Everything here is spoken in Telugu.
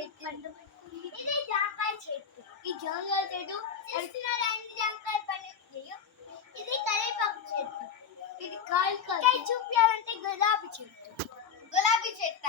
చెట్టు, ఇది జాంకాయ చెట్టు. ఈ జాంకాయ చెట్టు జాంకాయ పండు. ఇది కరివేపాకు చెట్టు. ఇది కాయ చూపించాలంటే గులాబీ చెట్టు. గులాబీ చెట్ట